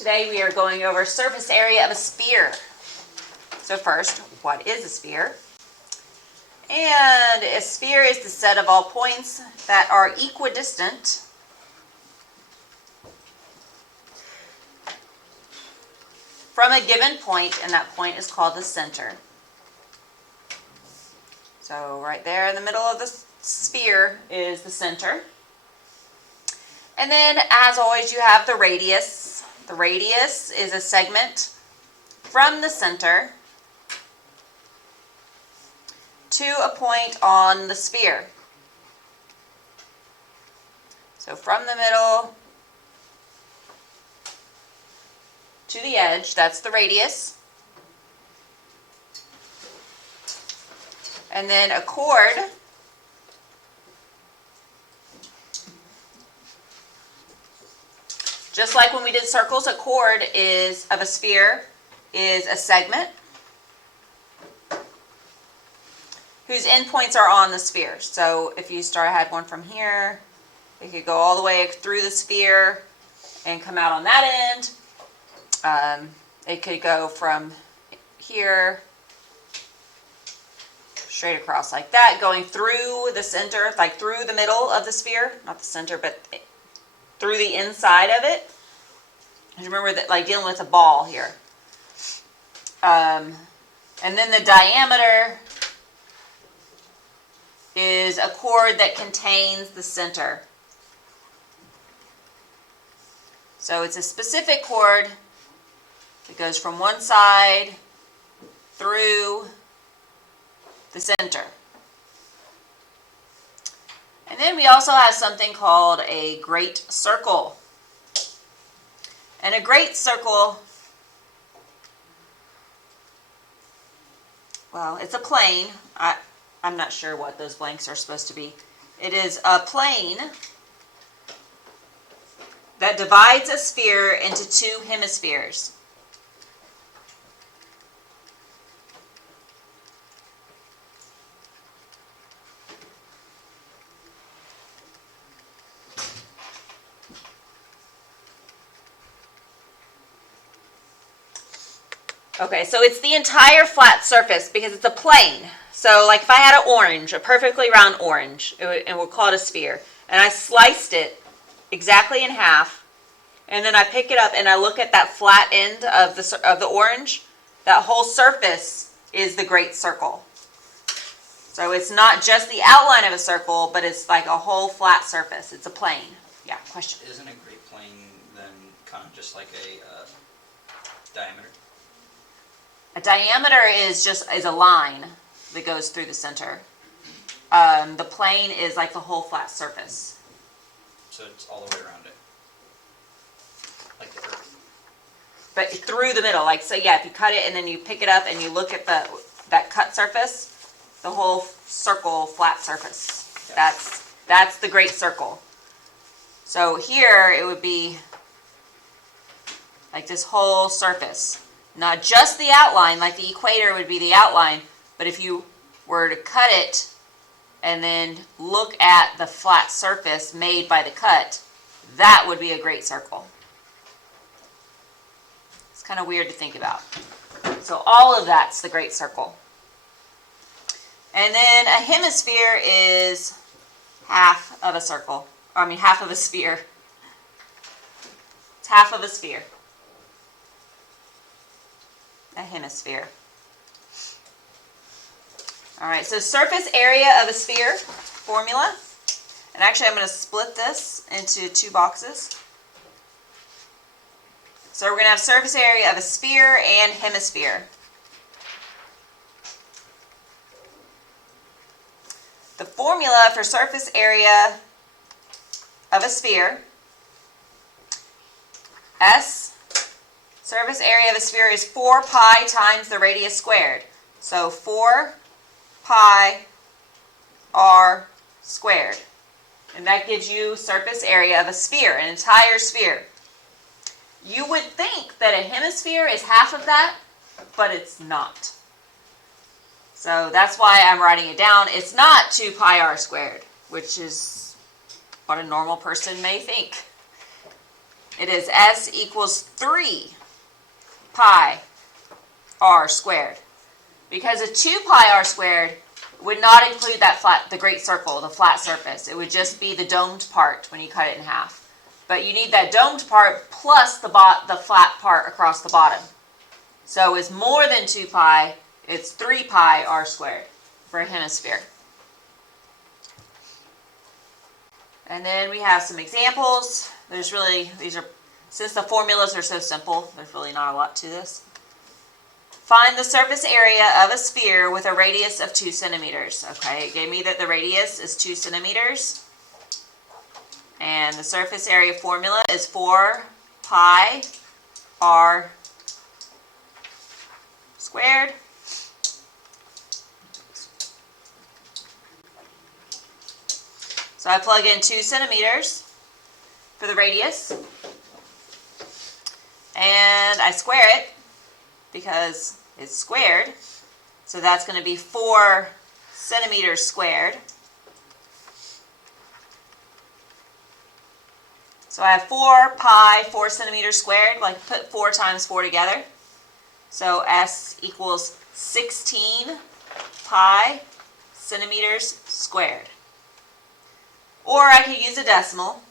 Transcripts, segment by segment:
Today we are going over surface area of a sphere. So first, what is a sphere? And a sphere is the set of all points that are equidistant from a given point, and that point is called the center. So right there in the middle of the sphere is the center. And then, as always, you have the radius. The radius is a segment from the center to a point on the sphere. So from the middle to the edge, that's the radius. And then a chord just like when we did circles, a chord is of a sphere is a segment whose endpoints are on the sphere. So if you had one from here, it could go all the way through the sphere and come out on that end. It could go from here straight across like that, going through the center, like through the middle of the sphere, not the center, but through the inside of it. And remember that, like dealing with a ball here. And then the diameter is a chord that contains the center. So it's a specific chord that goes from one side through the center. And then we also have something called a great circle. And a great circle, well, it's a plane. I'm not sure what those blanks are supposed to be. It is a plane that divides a sphere into two hemispheres. Okay, so it's the entire flat surface because it's a plane. So like if I had an orange, a perfectly round orange, and we'll call it a sphere, and I sliced it exactly in half, and then I pick it up and I look at that flat end of the orange, that whole surface is the great circle. So it's not just the outline of a circle, but it's like a whole flat surface. It's a plane. Yeah, question? Isn't a great plane then kind of just like a diameter? A diameter is a line that goes through the center. The plane is like the whole flat surface. So it's all the way around it, like the Earth. But through the middle, like so. Yeah, if you cut it and then you pick it up and you look at that cut surface, the whole circle, flat surface. Yeah. That's the great circle. So here it would be like this whole surface. Not just the outline, like the equator would be the outline, but if you were to cut it and then look at the flat surface made by the cut, that would be a great circle. It's kind of weird to think about. So all of that's the great circle. And then a hemisphere is half of a circle. Half of a sphere. It's half of a sphere. A hemisphere. All right, so surface area of a sphere formula. And actually I'm going to split this into two boxes. So we're going to have surface area of a sphere and hemisphere. The formula for surface area of a sphere, surface area of a sphere is 4 pi times the radius squared. So 4 pi r squared. And that gives you surface area of a sphere, an entire sphere. You would think that a hemisphere is half of that, but it's not. So that's why I'm writing it down. It's not 2 pi r squared, which is what a normal person may think. It is S equals 3 pi r squared. Because a 2 pi r squared would not include the great circle, the flat surface. It would just be the domed part when you cut it in half. But you need that domed part plus the flat part across the bottom. So it's more than 2 pi, it's 3 pi r squared for a hemisphere. And then we have some examples. Since the formulas are so simple, there's really not a lot to this. Find the surface area of a sphere with a radius of 2 centimeters. Okay, it gave me that the radius is 2 centimeters. And the surface area formula is 4 pi r squared. So I plug in 2 centimeters for the radius, and I square it because it's squared. So that's going to be 4 centimeters squared. So I have 4 pi 4 centimeters squared, like put 4 times 4 together. So S equals 16 pi centimeters squared. Or I could use a decimal.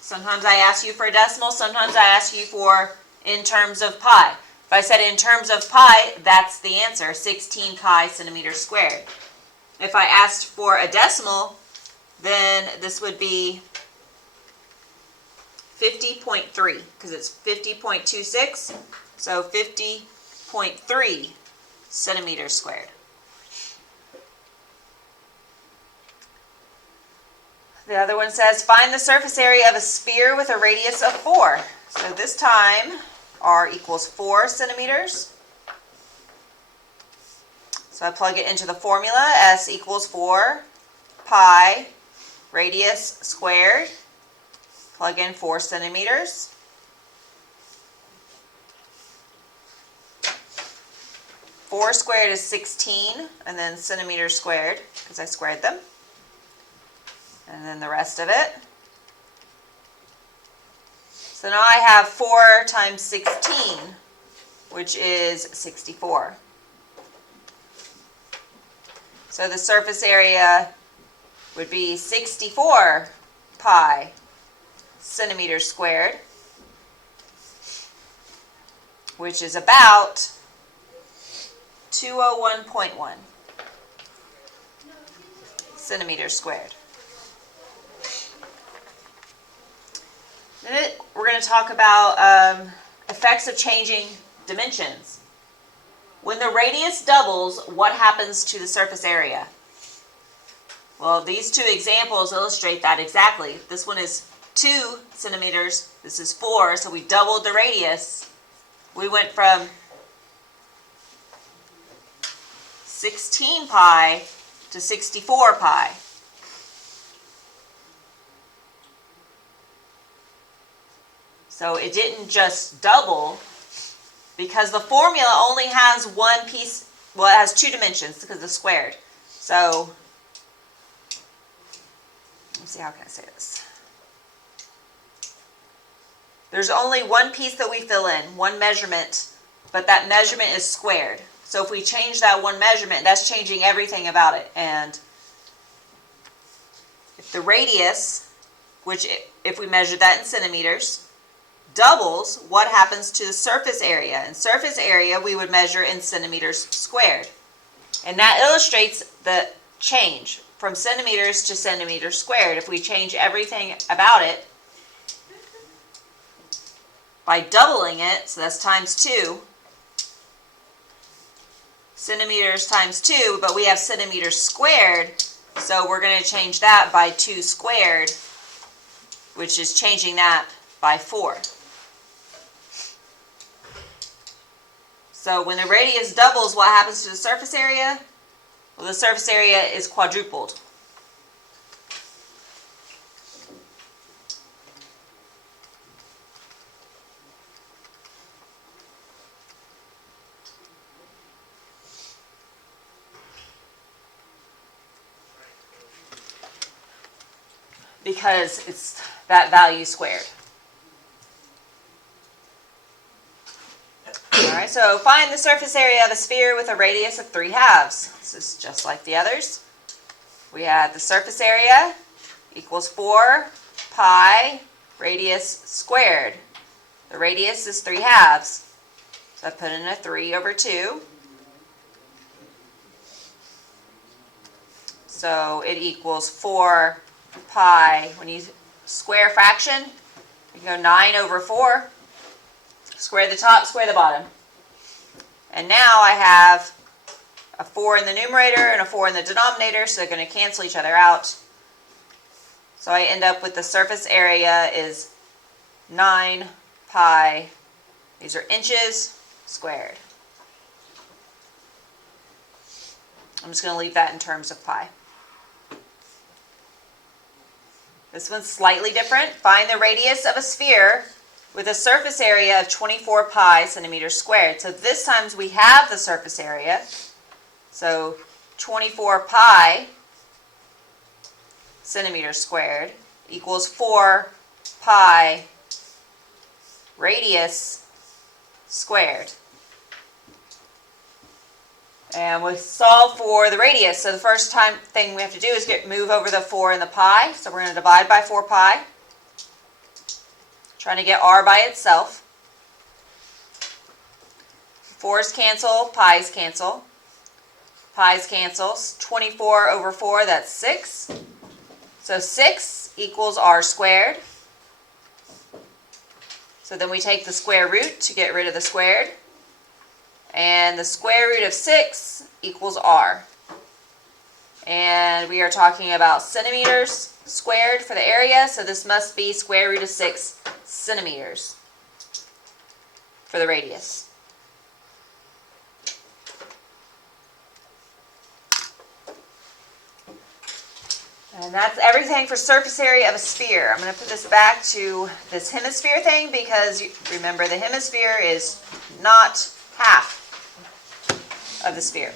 Sometimes I ask you for a decimal, sometimes I ask you for in terms of pi. If I said in terms of pi, that's the answer, 16 pi centimeters squared. If I asked for a decimal, then this would be 50.3, because it's 50.26, so 50.3 centimeters squared. The other one says, find the surface area of a sphere with a radius of 4. So this time, r equals 4 centimeters. So I plug it into the formula, S equals 4 pi radius squared. Plug in 4 centimeters. Four squared is 16, and then centimeters squared, because I squared them. And then the rest of it. So now I have 4 times 16, which is 64. So the surface area would be 64 pi centimeters squared, which is about 201.1 centimeters squared. Then we're going to talk about effects of changing dimensions. When the radius doubles, what happens to the surface area? Well, these two examples illustrate that exactly. This one is 2 centimeters, this is 4, so we doubled the radius. We went from 16 pi to 64 pi. So it didn't just double, because the formula only has one piece, well, it has 2 dimensions because it's squared. So, let's see, how can I say this? There's only one piece that we fill in, one measurement, but that measurement is squared. So if we change that one measurement, that's changing everything about it. And if the radius, which if we measure that in centimeters, doubles, what happens to the surface area? And surface area we would measure in centimeters squared. And that illustrates the change from centimeters to centimeters squared. If we change everything about it by doubling it, so that's times 2, centimeters times 2, but we have centimeters squared, so we're going to change that by 2 squared, which is changing that by 4. So when the radius doubles, what happens to the surface area? Well, the surface area is quadrupled. because it's that value squared. Alright, so find the surface area of a sphere with a radius of 3/2. This is just like the others. We have the surface area equals 4 pi radius squared. The radius is 3/2. So I put in a 3 over 2. So it equals 4 pi. When you square fraction, you can go 9 over 4. Square the top, square the bottom. And now I have a 4 in the numerator and a 4 in the denominator, so they're going to cancel each other out. So I end up with the surface area is 9 pi, these are inches, squared. I'm just going to leave that in terms of pi. This one's slightly different. Find the radius of a sphere with a surface area of 24 pi centimeters squared. So this time we have the surface area. So 24 pi centimeters squared equals 4 pi radius squared. And we solve for the radius. So the first thing we have to do is move over the 4 and the pi. So we're going to divide by 4 pi. Trying to get r by itself. 4's cancel, pi's cancel. Pi's cancels. 24 over 4, that's 6. So 6 equals r squared. So then we take the square root to get rid of the squared. And the square root of 6 equals r. And we are talking about centimeters squared for the area, so this must be square root of 6 centimeters for the radius. And that's everything for surface area of a sphere. I'm going to put this back to this hemisphere thing because remember the hemisphere is not half of the sphere.